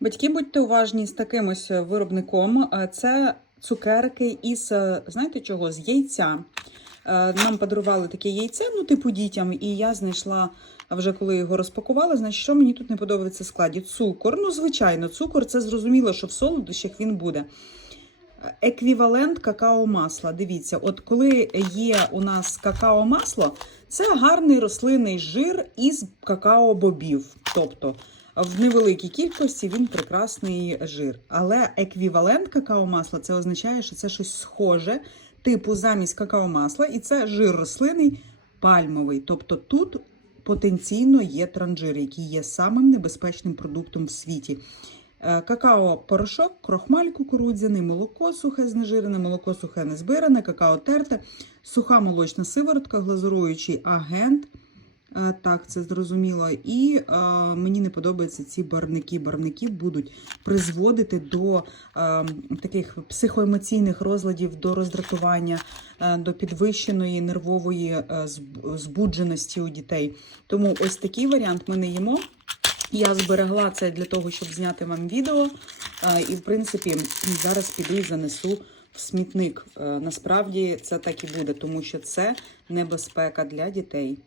Батьки, будьте уважні з таким ось виробником. Е, Це цукерки із, е, знаєте чого, з яйця. Е, Нам подарували таке яйце, ну, типу дітям, і я знайшла, вже коли його розпакувала, значить, що мені тут не подобається складі? Цукор. Ну, звичайно, цукор це зрозуміло, що в солодощах він буде. Еквівалент какао-масла. Дивіться, от коли є у нас какао-масло, це гарний рослинний жир із какао-бобів. Тобто в невеликій кількості він прекрасний жир. Але еквівалент какао-масла це означає, що це щось схоже, типу замість какао-масла, і це жир рослинний пальмовий. Тобто тут потенційно є транжир, який є самим небезпечним продуктом в світі. Е, Какао-порошок, крохмаль кукурудзяний, молоко сухе знежирене, молоко сухе незбиране, какао терте, суха молочна сиворотка, глазуруючий агент. Е, Так, це зрозуміло. І е, мені не подобаються ці барвники. Барвники будуть призводити до е, таких психоемоційних розладів, до роздратування, е, до підвищеної нервової е, збудженості у дітей. Тому ось такий варіант ми не їмо. Я зберегла це для того, щоб зняти вам відео. Е, І, в принципі, зараз піду і занесу в смітник. Е, Насправді це так і буде, тому що це небезпека для дітей.